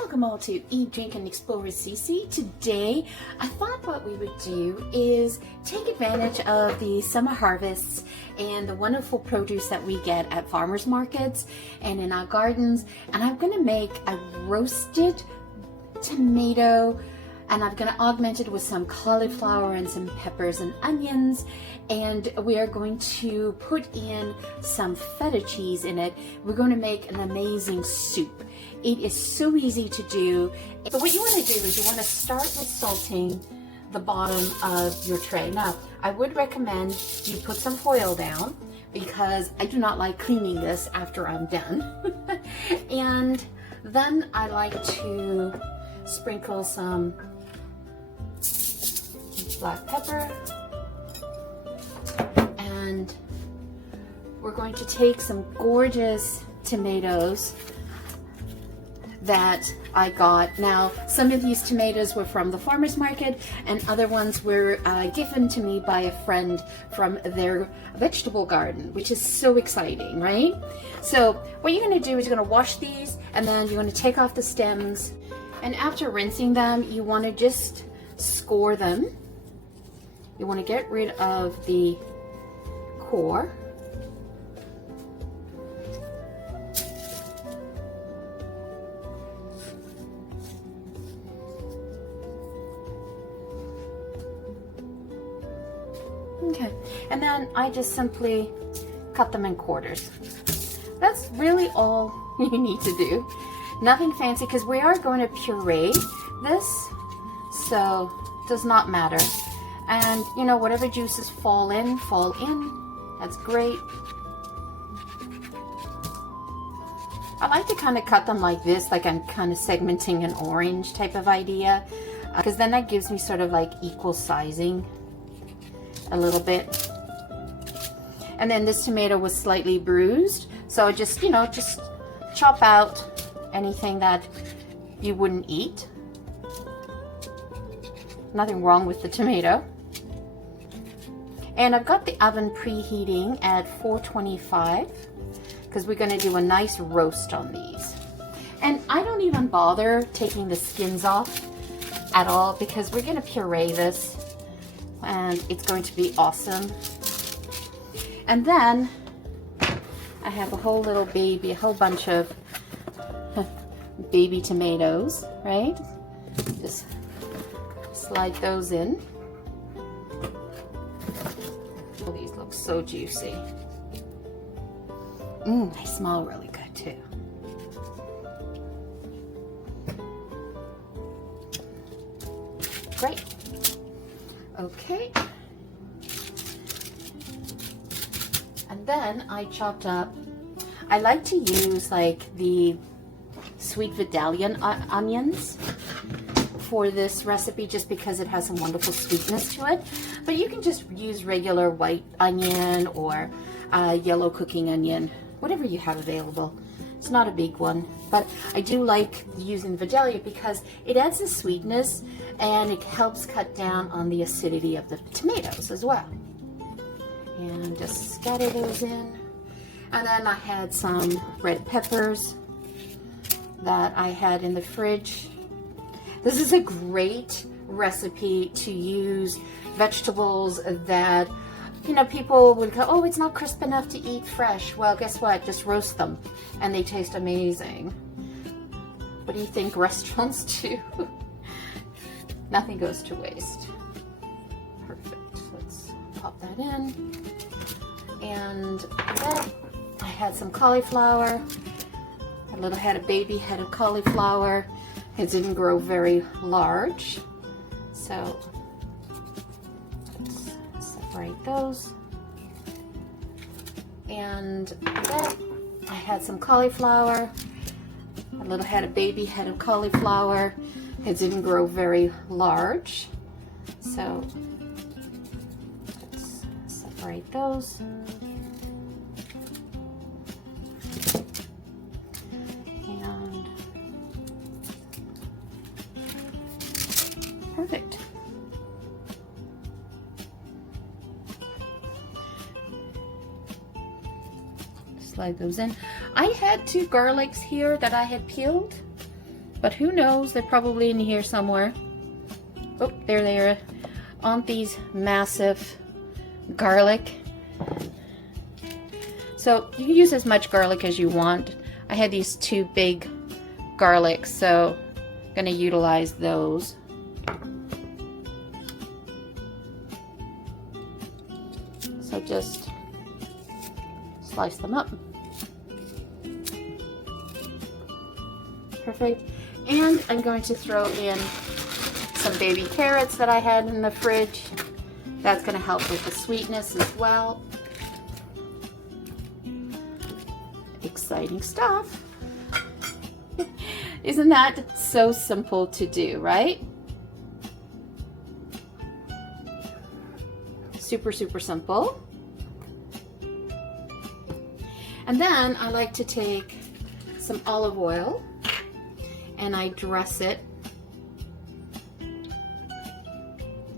Welcome all to Eat, Drink, and Explore with Cece. Today, I thought what we would do is take advantage of the summer harvests and the wonderful produce that we get at farmers markets and in our gardens. And I'm going to make a roasted tomato, and I'm going to augment it with some cauliflower and some peppers and onions. And we are going to put in some feta cheese in it. We're going to make an amazing soup. It is so easy to do. So what you want to do is you want to start with salting the bottom of your tray. Now, I would recommend you put some foil down because I do not like cleaning this after I'm done. And then I like to sprinkle some black pepper. And we're going to take some gorgeous tomatoes that I got. Now, some of these tomatoes were from the farmer's market and other ones were given to me by a friend from their vegetable garden, which is so exciting, right? So what you're going to do is you're going to wash these and then you're going to take off the stems. And after rinsing them, you want to just score them. You want to get rid of the core. Okay, and then I just simply cut them in quarters. That's really all you need to do. Nothing fancy, because we are going to puree this, so it does not matter. And you know, whatever juices fall in. That's great. I like to kind of cut them like this, like I'm kind of segmenting an orange type of idea, because then that gives me sort of like equal sizing a little bit. And then this tomato was slightly bruised, so just, you know, just chop out anything that you wouldn't eat. Nothing wrong with the tomato. And I've got the oven preheating at 425 because we're going to do a nice roast on these. And I don't even bother taking the skins off at all because we're going to puree this and it's going to be awesome. And then I have a whole bunch of baby tomatoes, right? Just slide those in. Oh, these look so juicy. They smell really good too. Great. Okay. And then I chopped up, I like to use like the sweet Vidalian onions for this recipe just because it has some wonderful sweetness to it. But you can just use regular white onion or yellow cooking onion, whatever you have available. It's not a big one, but I do like using Veggie because it adds the sweetness and it helps cut down on the acidity of the tomatoes as well. And just scatter those in. And then I had some red peppers that I had in the fridge. This is a great recipe to use vegetables that, you know, people would go, oh, it's not crisp enough to eat fresh. Well, guess what? Just roast them and they taste amazing. What do you think restaurants do? Nothing goes to waste. Perfect. Let's pop that in. And then I had some cauliflower. Had a baby head of cauliflower. It didn't grow very large. So let's separate those. And then I had some cauliflower. Had a baby head of cauliflower. It didn't grow very large. So let's separate those. And perfect. Slide those in. I had 2 garlics here that I had peeled. but who knows, they're probably in here somewhere. Oh, there they are on these massive garlic. So you can use as much garlic as you want. I had these 2 big garlics, so I'm gonna utilize those. So just slice them up. Perfect. And I'm going to throw in some baby carrots that I had in the fridge. That's going to help with the sweetness as well. Exciting stuff. Isn't that so simple to do, right? Super, super simple. And then I like to take some olive oil and I dress it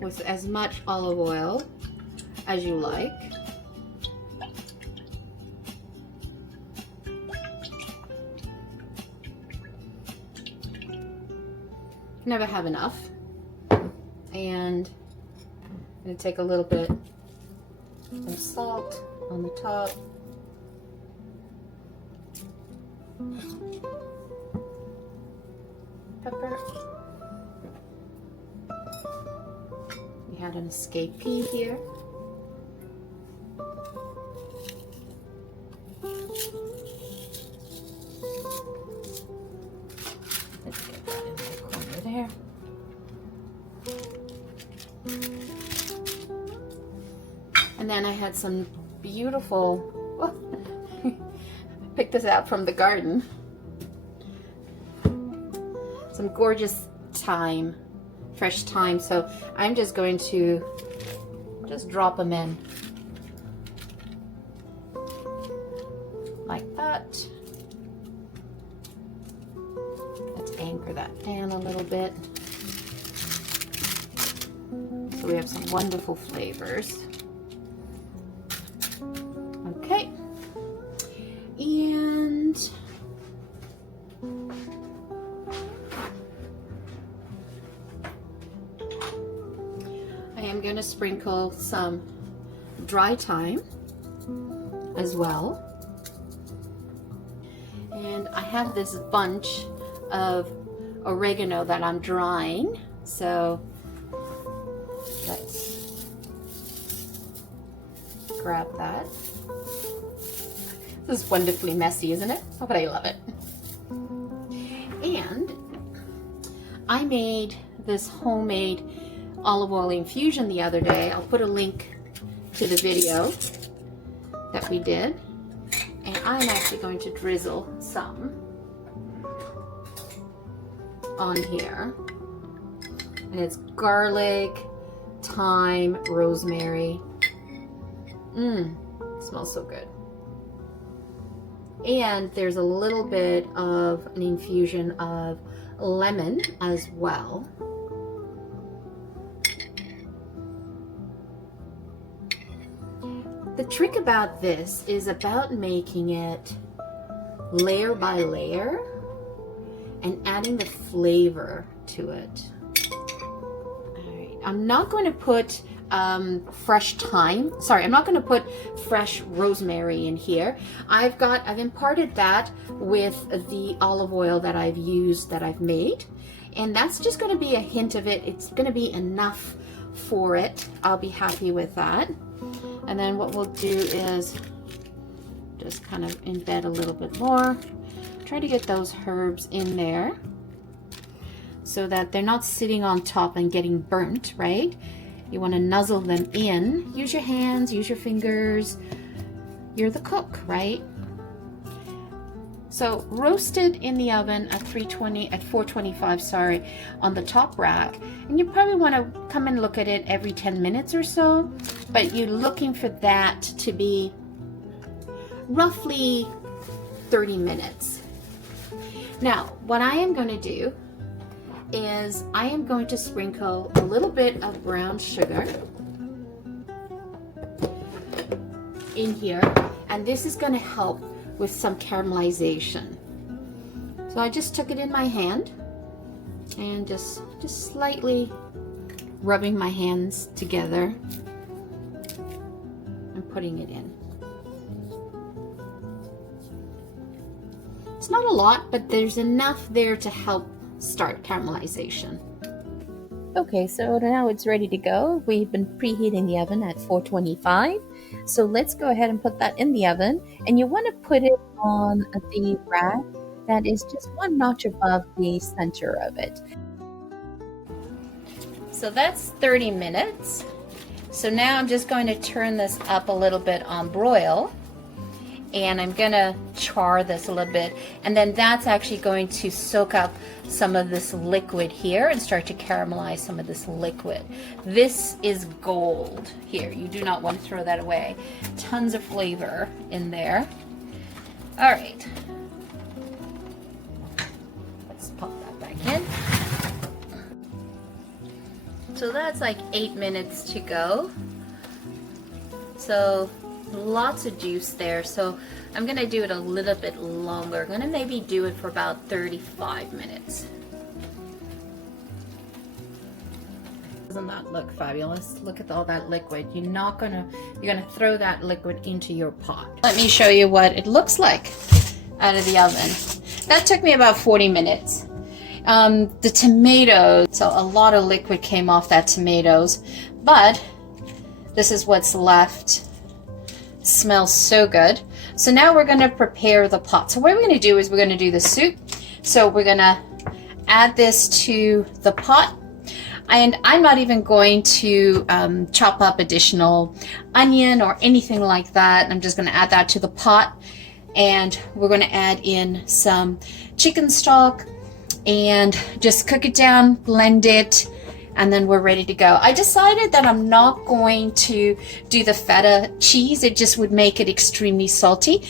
with as much olive oil as you like. Never have enough. And I'm going to take a little bit of salt on the top. Pepper. We had an escape pea here. Let's get that in the corner there. And then I had some beautiful, picked this out from the garden. Some gorgeous thyme, fresh thyme. So I'm just going to just drop them in like that. Let's anchor that down a little bit. So we have some wonderful flavors. Okay. And I am going to sprinkle some dry thyme as well. And I have this bunch of oregano that I'm drying. So let's grab that. This is wonderfully messy, isn't it? Oh, but I love it. And I made this homemade olive oil infusion the other day. I'll put a link to the video that we did. And I'm actually going to drizzle some on here. And it's garlic, thyme, rosemary. It smells so good. And there's a little bit of an infusion of lemon as well. The trick about this is about making it layer by layer and adding the flavor to it. All right, I'm not going to put fresh thyme. Sorry, I'm not going to put fresh rosemary in here. I've imparted that with the olive oil that I've used, that I've made, and that's just going to be a hint of it. It's going to be enough for it. I'll be happy with that. And then what we'll do is just kind of embed a little bit more. Try to get those herbs in there so that they're not sitting on top and getting burnt, right? You want to nuzzle them in. Use your hands, use your fingers. You're the cook, right? So roasted in the oven at 425, sorry, on the top rack. And you probably want to come and look at it every 10 minutes or so, but you're looking for that to be roughly 30 minutes. Now, what I am going to do is I am going to sprinkle a little bit of brown sugar in here, and this is going to help with some caramelization. So I just took it in my hand And just slightly rubbing my hands together and putting it in. It's not a lot, but there's enough there to help start caramelization. Okay, so now it's ready to go. We've been preheating the oven at 425. So let's go ahead and put that in the oven. And you want to put it on the rack that is just one notch above the center of it. So that's 30 minutes. So now I'm just going to turn this up a little bit on broil. And I'm gonna char this a little bit, and then that's actually going to soak up some of this liquid here and start to caramelize some of this liquid. This is gold here. You do not want to throw that away. Tons of flavor in there. All right, let's pop that back in. So that's like 8 minutes to go. So lots of juice there, so I'm gonna do it a little bit longer. I'm gonna maybe do it for about 35 minutes. Doesn't that look fabulous? Look at all that liquid. You're gonna throw that liquid into your pot. Let me show you what it looks like out of the oven. That took me about 40 minutes. The tomatoes, so a lot of liquid came off that tomatoes, but this is what's left. Smells so good. So now we're going to prepare the pot. So what we're going to do is we're going to do the soup. So we're going to add this to the pot, and I'm not even going to chop up additional onion or anything like that. I'm just going to add that to the pot, and we're going to add in some chicken stock and just cook it down, blend it, and then we're ready to go. I decided that I'm not going to do the feta cheese. It just would make it extremely salty.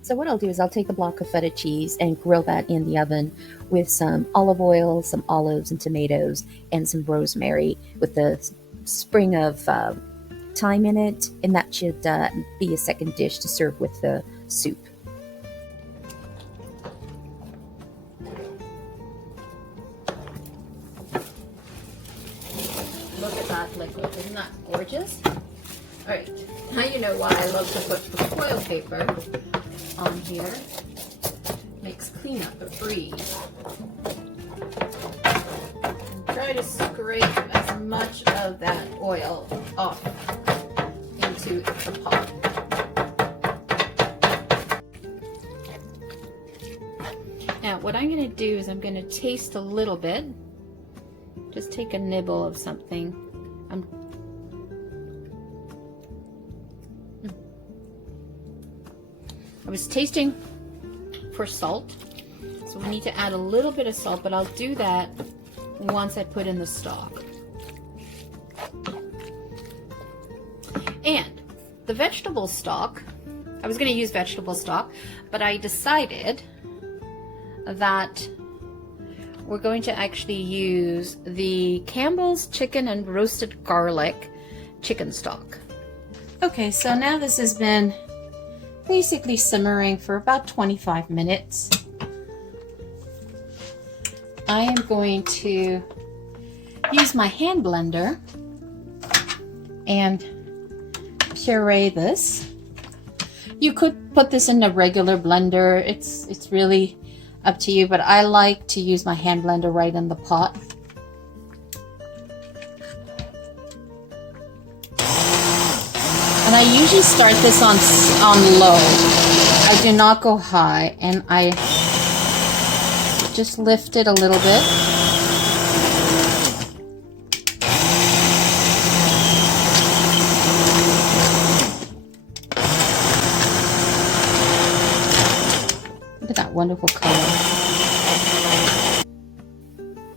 So what I'll do is I'll take a block of feta cheese and grill that in the oven with some olive oil, some olives and tomatoes, and some rosemary with a sprig of thyme in it, and that should be a second dish to serve with the soup. Look at that liquid. Isn't that gorgeous? All right, now you know why I love to put the foil paper on here. Makes cleanup a breeze. And try to scrape as much of that oil off into the pot. Now what I'm going to do is I'm going to taste a little bit. Just take a nibble of something. I was tasting for salt, so we need to add a little bit of salt, but I'll do that once I put in the stock. And the vegetable stock, I was going to use vegetable stock, but I decided that we're going to actually use the Campbell's chicken and roasted garlic chicken stock. Okay, so now this has been basically simmering for about 25 minutes. I am going to use my hand blender and puree this. You could put this in a regular blender. It's really up to you, but I like to use my hand blender right in the pot. And I usually start this on low. I do not go high, and I just lift it a little bit. Look at that wonderful color.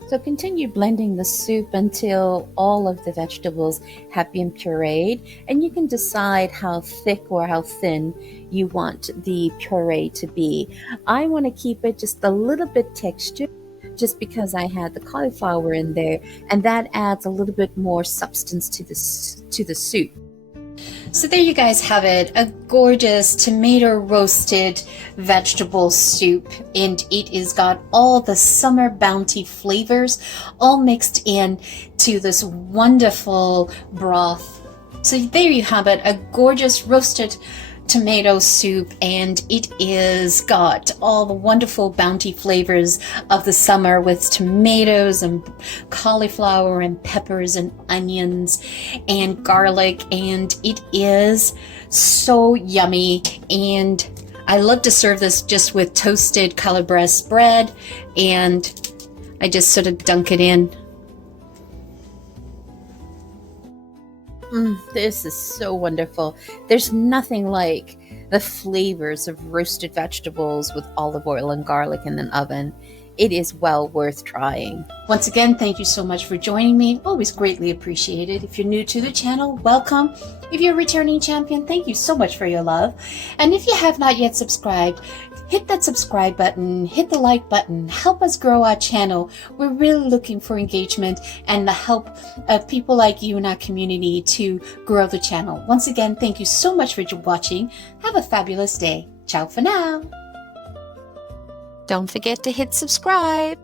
So continue blending the soup until all of the vegetables have been pureed, and you can decide how thick or how thin you want the puree to be. I want to keep it just a little bit textured, just because I had the cauliflower in there, and that adds a little bit more substance to the soup. So there you guys have it, a gorgeous tomato roasted vegetable soup, and it is got all the summer bounty flavors all mixed in to this wonderful broth. So there you have it, a gorgeous roasted tomato soup, and it is got all the wonderful bounty flavors of the summer with tomatoes and cauliflower and peppers and onions and garlic, and it is so yummy. And I love to serve this just with toasted calabrese bread, and I just sort of dunk it in. This is so wonderful. There's nothing like the flavors of roasted vegetables with olive oil and garlic in an oven. It is well worth trying. Once again, thank you so much for joining me. Always greatly appreciated. If you're new to the channel, welcome. If you're a returning champion, thank you so much for your love. And if you have not yet subscribed, hit that subscribe button, hit the like button, help us grow our channel. We're really looking for engagement and the help of people like you in our community to grow the channel. Once again, thank you so much for watching. Have a fabulous day. Ciao for now. Don't forget to hit subscribe.